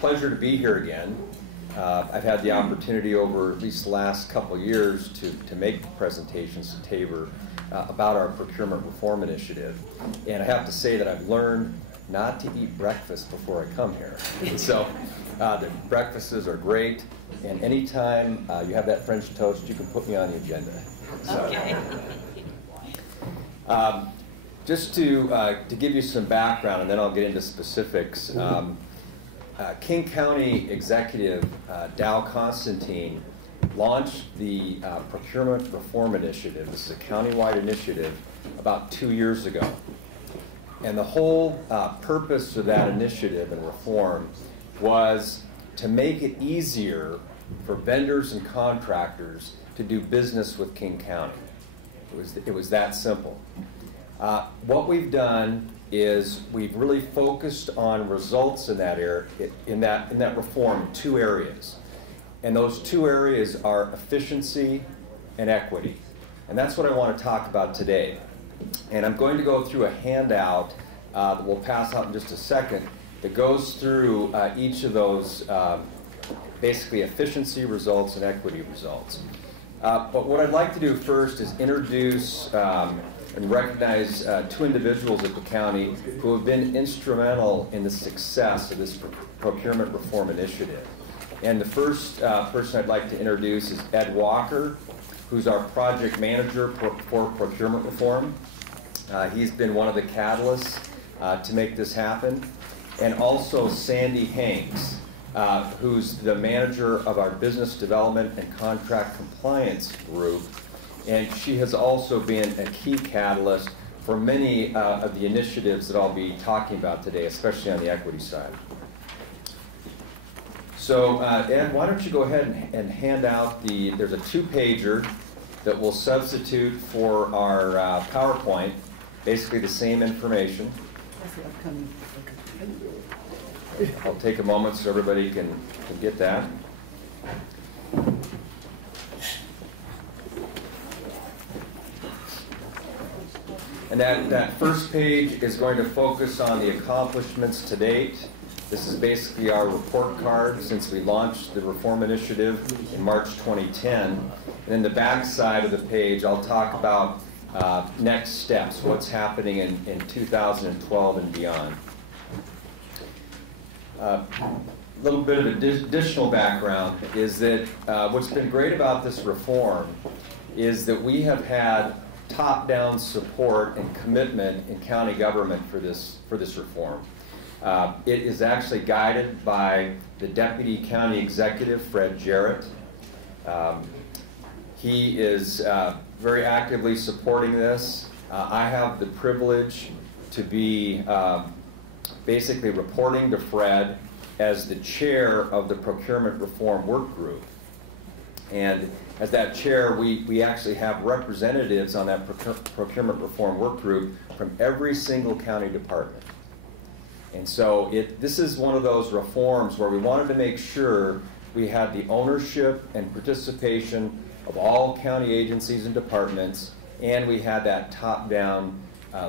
pleasure to be here again. I've had the opportunity over at least the last couple of years to make presentations to Tabor about our procurement reform initiative. And I have to say that I've learned not to eat breakfast before I come here. And so the breakfasts are great, and anytime you have that French toast, you can put me on the agenda. So, okay. Just to give you some background, and then I'll get into specifics. King County Executive Dow Constantine launched the Procurement Reform Initiative. This is a countywide initiative about 2 years ago. And the whole purpose of that initiative and reform was to make it easier for vendors and contractors to do business with King County. It was that simple. What we've done is we've really focused on results in that area, in that reform in 2 areas. And those 2 areas are efficiency and equity. And that's what I want to talk about today. And I'm going to go through a handout that we'll pass out in just a second that goes through each of those basically efficiency results and equity results. But what I'd like to do first is introduce and recognize 2 individuals at the county who have been instrumental in the success of this procurement reform initiative. And the first person I'd like to introduce is Ed Walker, who's our project manager for procurement reform. He's been one of the catalysts to make this happen. And also Sandy Hanks, who's the manager of our business development and contract compliance group. And she has also been a key catalyst for many of the initiatives that I'll be talking about today, especially on the equity side. So Ed, why don't you go ahead and hand out there's a 2-pager that will substitute for our PowerPoint, basically the same information. I'll take a moment so everybody can get that. And that first page is going to focus on the accomplishments to date. This is basically our report card since we launched the reform initiative in March 2010. And then the back side of the page, I'll talk about next steps, what's happening in 2012 and beyond. A little bit of additional background is that what's been great about this reform is that we have had top-down support and commitment in county government for this reform. It is actually guided by the Deputy County Executive, Fred Jarrett. He is very actively supporting this. I have the privilege to be basically reporting to Fred as the chair of the Procurement Reform Work Group. And as that chair, we actually have representatives on that Procurement Reform Work Group from every single county department. And so this is one of those reforms where we wanted to make sure we had the ownership and participation of all county agencies and departments, and we had that top-down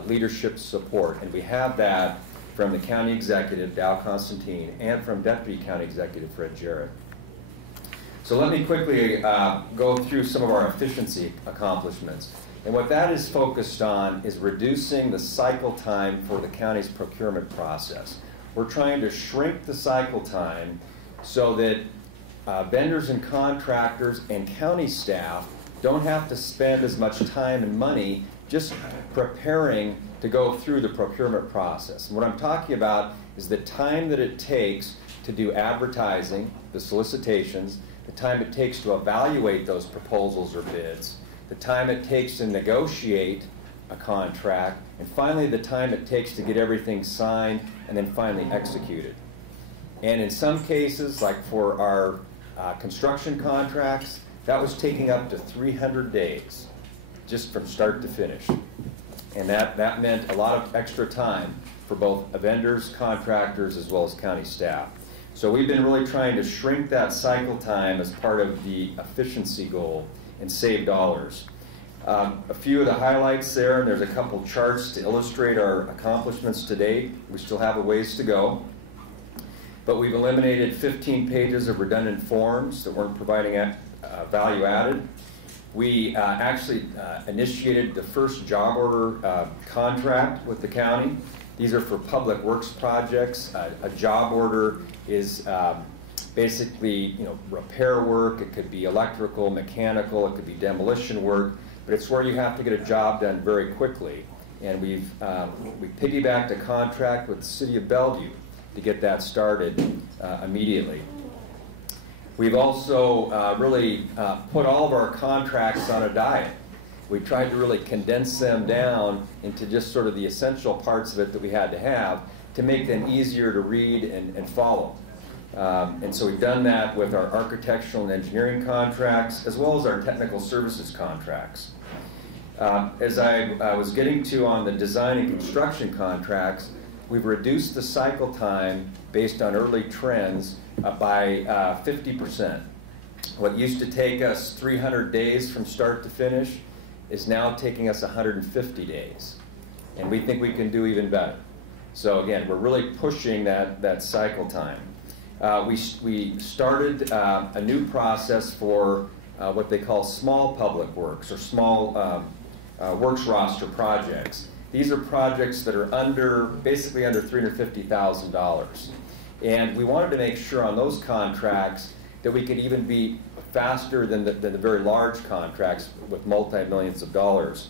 leadership support. And we have that from the county executive, Dow Constantine, and from Deputy County Executive, Fred Jarrett. So let me quickly go through some of our efficiency accomplishments. And what that is focused on is reducing the cycle time for the county's procurement process. We're trying to shrink the cycle time so that vendors and contractors and county staff don't have to spend as much time and money just preparing to go through the procurement process. And what I'm talking about is the time that it takes to do advertising, the solicitations, the time it takes to evaluate those proposals or bids, the time it takes to negotiate a contract, and finally the time it takes to get everything signed and then finally executed. And in some cases, like for our construction contracts, that was taking up to 300 days, just from start to finish. And that meant a lot of extra time for both vendors, contractors, as well as county staff. So we've been really trying to shrink that cycle time as part of the efficiency goal and save dollars. A few of the highlights there, and there's a couple charts to illustrate our accomplishments to date. We still have a ways to go. but we've eliminated 15 pages of redundant forms that weren't providing value added. We actually initiated the first job order contract with the county. These are for public works projects. A job order is basically, repair work. It could be electrical, mechanical, it could be demolition work, but it's where you have to get a job done very quickly. And we piggybacked a contract with the City of Bellevue to get that started immediately. We've also really put all of our contracts on a diet. We tried to really condense them down into just sort of the essential parts of it that we had to have to make them easier to read and follow. And so we've done that with our architectural and engineering contracts, as well as our technical services contracts. As I was getting to on the design and construction contracts, we've reduced the cycle time based on early trends by 50%. What used to take us 300 days from start to finish is now taking us 150 days. And we think we can do even better. So again, we're really pushing that cycle time. We started a new process for what they call small public works, or small works roster projects. These are projects that are basically under $350,000. And we wanted to make sure on those contracts that we could even be faster than the very large contracts with multi-millions of dollars.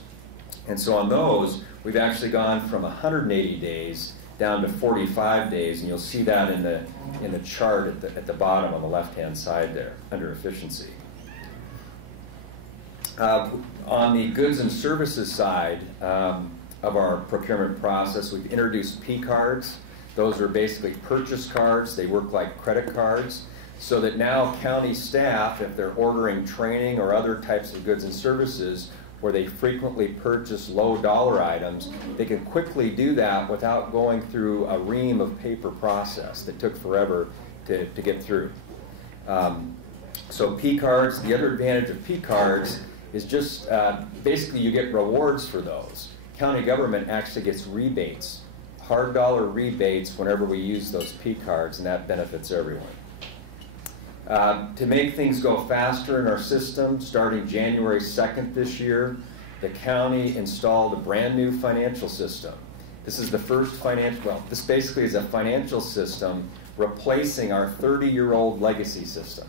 And so on those, we've actually gone from 180 days down to 45 days, and you'll see that in the chart at the bottom on the left-hand side there, under efficiency. On the goods and services side of our procurement process, we've introduced P cards. Those are basically purchase cards. They work like credit cards, so that now county staff, if they're ordering training or other types of goods and services where they frequently purchase low dollar items, they can quickly do that without going through a ream of paper process that took forever to get through. So P cards, the other advantage of P cards is just basically you get rewards for those. County government actually gets rebates, hard dollar rebates whenever we use those P cards, and that benefits everyone. To make things go faster in our system, starting January 2nd this year, the county installed a brand new financial system. This is the first this basically is a financial system replacing our 30-year-old legacy system.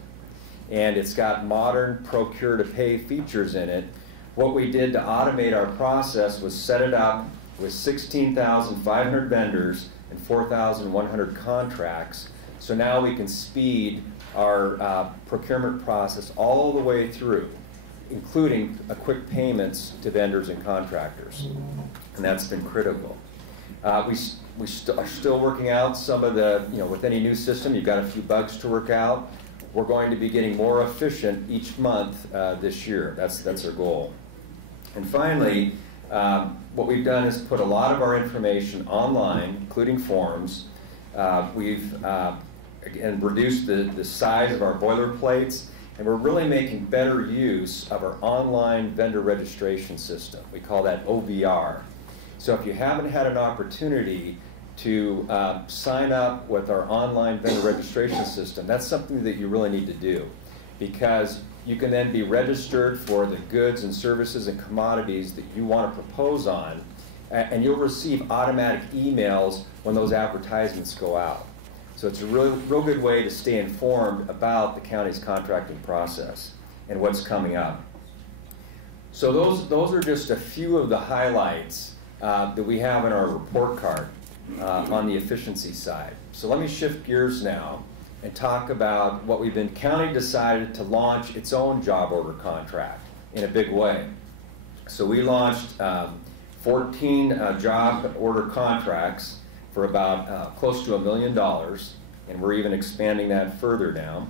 And it's got modern procure-to-pay features in it. What we did to automate our process was set it up with 16,500 vendors and 4,100 contracts. So now we can speed our procurement process all the way through, including quick payments to vendors and contractors. And that's been critical. We are still working out some of the, with any new system, you've got a few bugs to work out. We're going to be getting more efficient each month this year. That's our goal. And finally, what we've done is put a lot of our information online, including forms. We've again reduced the size of our boilerplates, and we're really making better use of our online vendor registration system. We call that OVR. So if you haven't had an opportunity to sign up with our online vendor registration system, that's something that you really need to do, because you can then be registered for the goods and services and commodities that you want to propose on, and you'll receive automatic emails when those advertisements go out. So it's a real good way to stay informed about the county's contracting process and what's coming up. So those are just a few of the highlights that we have in our report card on the efficiency side. So let me shift gears now and talk about what we've been. County decided to launch its own job order contract in a big way. So we launched 14 job order contracts for about close to $1 million, and we're even expanding that further now.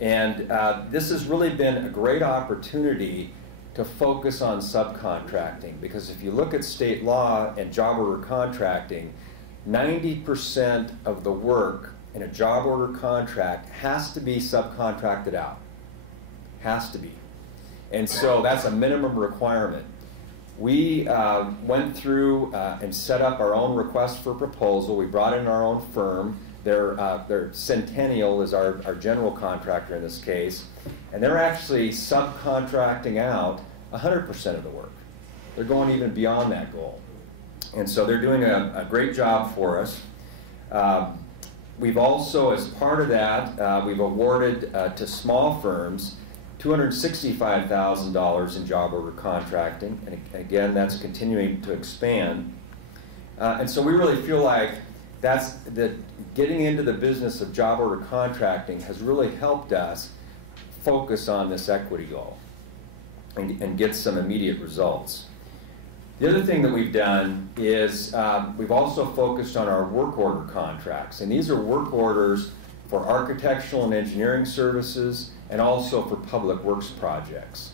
And this has really been a great opportunity to focus on subcontracting, because if you look at state law and job order contracting, 90% of the work in a job order contract has to be subcontracted out. Has to be. And so that's a minimum requirement. We went through and set up our own request for proposal. We brought in our own firm Their Centennial is our general contractor in this case, and they're actually subcontracting out 100% of the work. They're going even beyond that goal. And so they're doing a great job for us. We've also, as part of that, we've awarded to small firms $265,000 in job order contracting, and again, that's continuing to expand. And so we really feel like getting into the business of job order contracting has really helped us focus on this equity goal and get some immediate results. The other thing that we've done is we've also focused on our work order contracts, and these are work orders for architectural and engineering services and also for public works projects.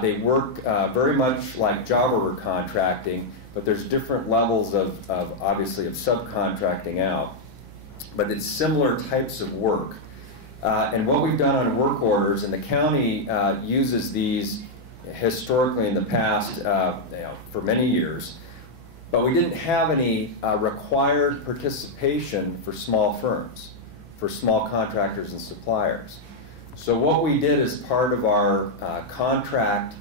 They work very much like job order contracting, but there's different levels of obviously of subcontracting out, but it's similar types of work. And what we've done on work orders, and the county uses these historically in the past for many years, but we didn't have any required participation for small firms, for small contractors and suppliers. So what we did as part of our contract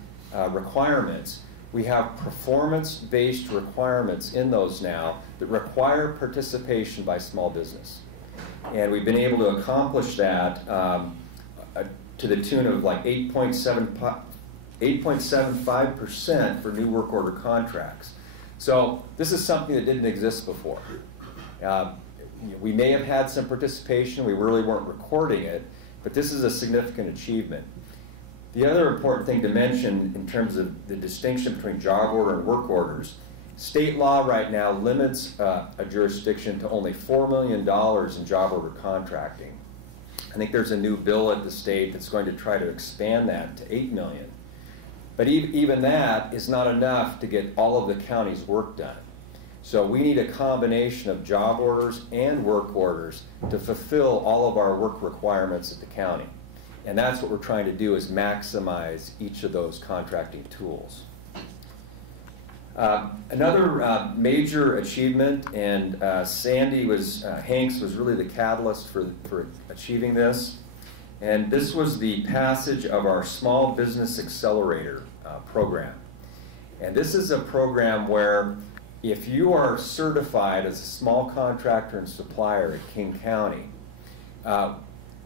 requirements, we have performance-based requirements in those now that require participation by small business. And we've been able to accomplish that to the tune of like 8.75% for new work order contracts. So this is something that didn't exist before. We may have had some participation, we really weren't recording it, but this is a significant achievement. The other important thing to mention in terms of the distinction between job order and work orders, state law right now limits a jurisdiction to only $4 million in job order contracting. I think there's a new bill at the state that's going to try to expand that to $8 million. But even that is not enough to get all of the county's work done. So we need a combination of job orders and work orders to fulfill all of our work requirements at the county. And that's what we're trying to do, is maximize each of those contracting tools. Another major achievement, and Hanks was really the catalyst for achieving this, and this was the passage of our Small Business Accelerator program. And this is a program where if you are certified as a small contractor and supplier at King County,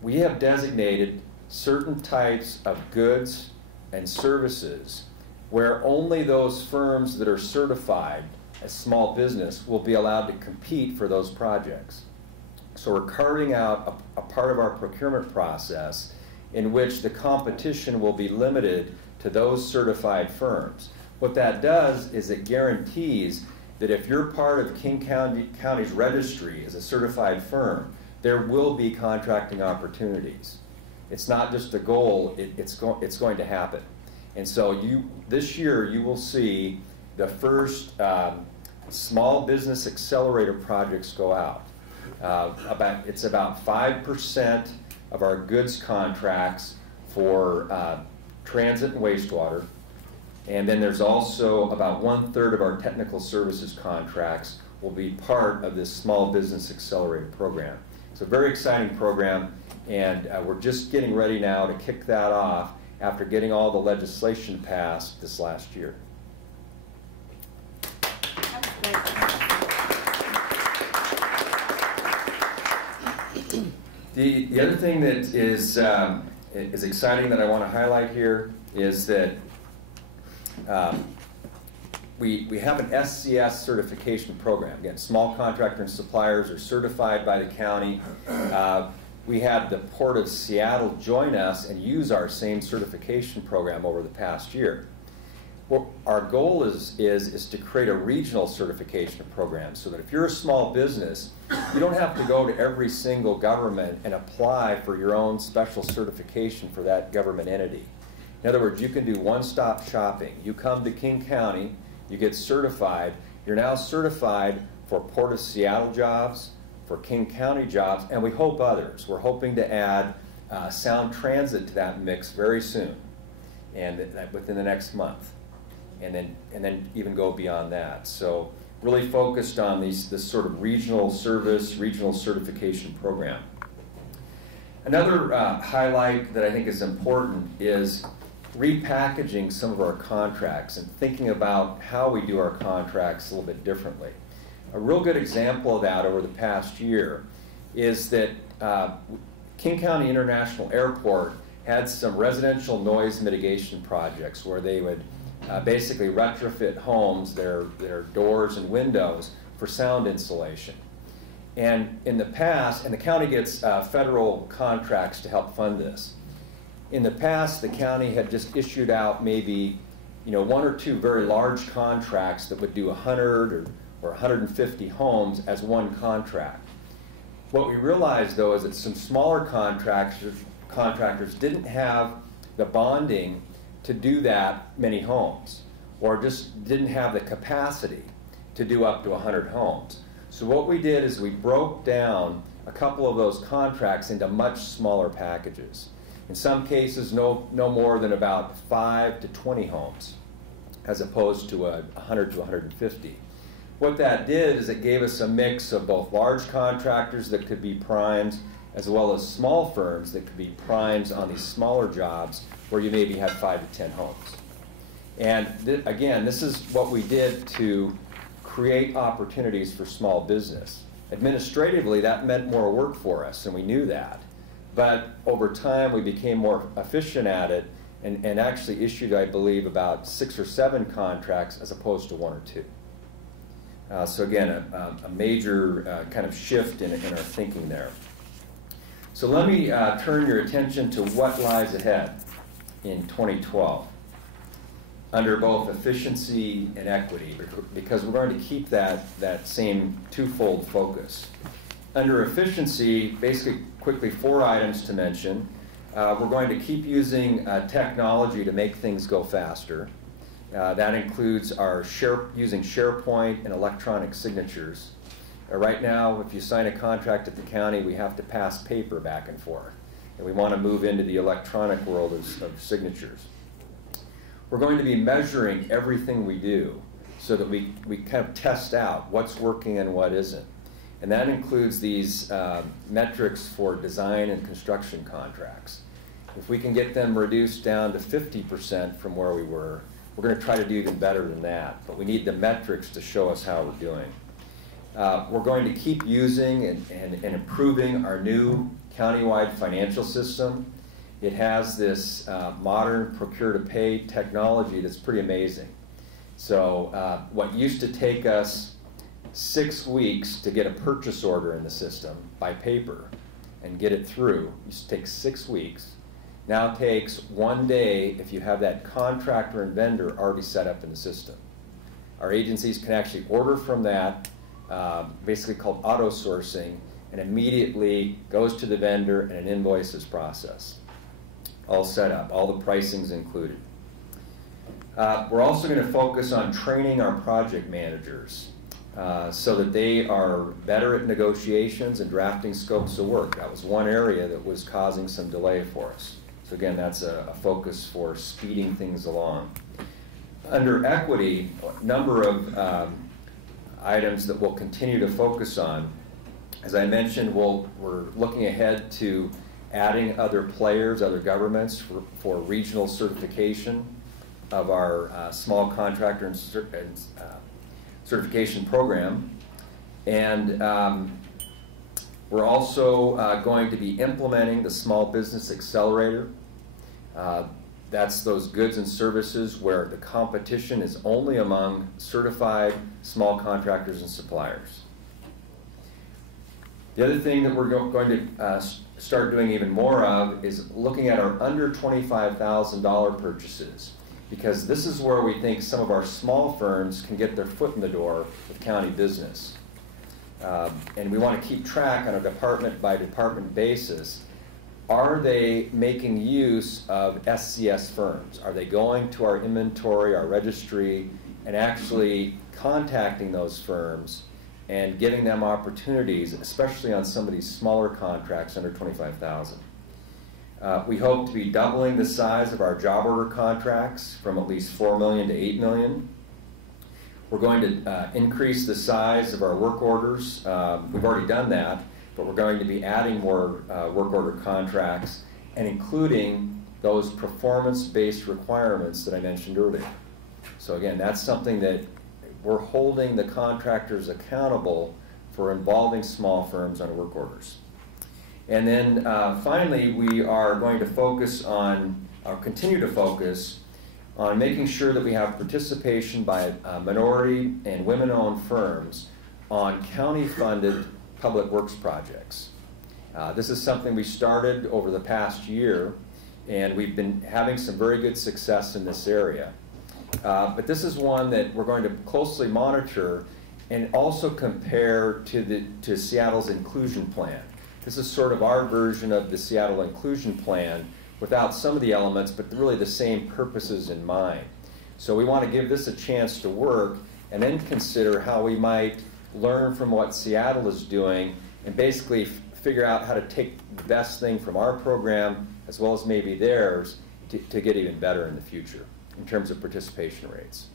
we have designated certain types of goods and services where only those firms that are certified as small business will be allowed to compete for those projects. So we're carving out a part of our procurement process in which the competition will be limited to those certified firms. What that does is it guarantees that if you're part of King County's registry as a certified firm, there will be contracting opportunities. It's not just a goal, it's going to happen. And so this year you will see the first Small Business Accelerator projects go out. It's about 5% of our goods contracts for transit and wastewater. And then there's also about 1/3 of our technical services contracts will be part of this Small Business Accelerator program. It's a very exciting program, and we're just getting ready now to kick that off after getting all the legislation passed this last year. The other thing that is exciting that I want to highlight here is that we have an SCS certification program. Again, small contractor and suppliers are certified by the county. We had the Port of Seattle join us and use our same certification program over the past year. Well, our goal is to create a regional certification program so that if you're a small business, you don't have to go to every single government and apply for your own special certification for that government entity. In other words, you can do one-stop shopping. You come to King County, you get certified. You're now certified for Port of Seattle jobs, for King County jobs, and we hope others. We're hoping to add Sound Transit to that mix very soon, and within the next month, and then even go beyond that. So really focused on this sort of regional service, regional certification program. Another highlight that I think is important is repackaging some of our contracts and thinking about how we do our contracts a little bit differently. A real good example of that over the past year is that King County International Airport had some residential noise mitigation projects where they would basically retrofit homes, their doors and windows, for sound insulation. And in the past, and the county gets federal contracts to help fund this. In the past, the county had just issued out maybe, one or two very large contracts that would do 100 or 150 homes as one contract. What we realized, though, is that some smaller contractors didn't have the bonding to do that many homes, or just didn't have the capacity to do up to 100 homes. So what we did is we broke down a couple of those contracts into much smaller packages. In some cases, no more than about 5 to 20 homes, as opposed to 100 to 150. What that did is it gave us a mix of both large contractors that could be primes, as well as small firms that could be primes on these smaller jobs where you maybe had 5 to 10 homes. And again, this is what we did to create opportunities for small business. Administratively, that meant more work for us, and we knew that. But over time, we became more efficient at it and actually issued, I believe, about 6 or 7 contracts as opposed to 1 or 2. So again, a major kind of shift in our thinking there. So let me turn your attention to what lies ahead in 2012 under both efficiency and equity, because we're going to keep that same twofold focus. Under efficiency, basically quickly 4 items to mention. We're going to keep using technology to make things go faster. That includes using SharePoint and electronic signatures. Right now, if you sign a contract at the county, we have to pass paper back and forth. And we want to move into the electronic world of signatures. We're going to be measuring everything we do so that we kind of test out what's working and what isn't. And that includes these metrics for design and construction contracts. If we can get them reduced down to 50% from where we were, we're going to try to do even better than that. But we need the metrics to show us how we're doing. We're going to keep using and improving our new countywide financial system. It has this modern procure-to-pay technology that's pretty amazing. So what used to take us 6 weeks to get a purchase order in the system by paper and get it through, used to take 6 weeks, now takes 1 day if you have that contractor and vendor already set up in the system. Our agencies can actually order from that, basically called auto sourcing, and immediately goes to the vendor and an invoice is processed. All set up, all the pricing's included. We're also going to focus on training our project managers so that they are better at negotiations and drafting scopes of work. That was one area that was causing some delay for us. So again, that's a focus for speeding things along. Under equity, a number of items that we'll continue to focus on. As I mentioned, we're looking ahead to adding other players, other governments for regional certification of our small contractor and certification program. And we're also going to be implementing the Small Business Accelerator. That's those goods and services where the competition is only among certified small contractors and suppliers. The other thing that we're going to start doing even more of is looking at our under $25,000 purchases, because this is where we think some of our small firms can get their foot in the door with county business. And we want to keep track on a department by department basis. Are they making use of SCS firms? Are they going to our inventory, our registry, and actually contacting those firms and giving them opportunities, especially on some of these smaller contracts under $25,000? We hope to be doubling the size of our job order contracts from at least $4 million to $8 million. We're going to increase the size of our work orders. We've already done that, but we're going to be adding more work order contracts and including those performance-based requirements that I mentioned earlier. So again, that's something that we're holding the contractors accountable for involving small firms on work orders. And then finally, we are going to focus on, or continue to focus on making sure that we have participation by minority and women-owned firms on county-funded public works projects. This is something we started over the past year, and we've been having some very good success in this area. But this is one that we're going to closely monitor and also compare to Seattle's inclusion plan. This is sort of our version of the Seattle inclusion plan without some of the elements, but really the same purposes in mind. So we want to give this a chance to work and then consider how we might learn from what Seattle is doing and basically figure out how to take the best thing from our program as well as maybe theirs to get even better in the future in terms of participation rates.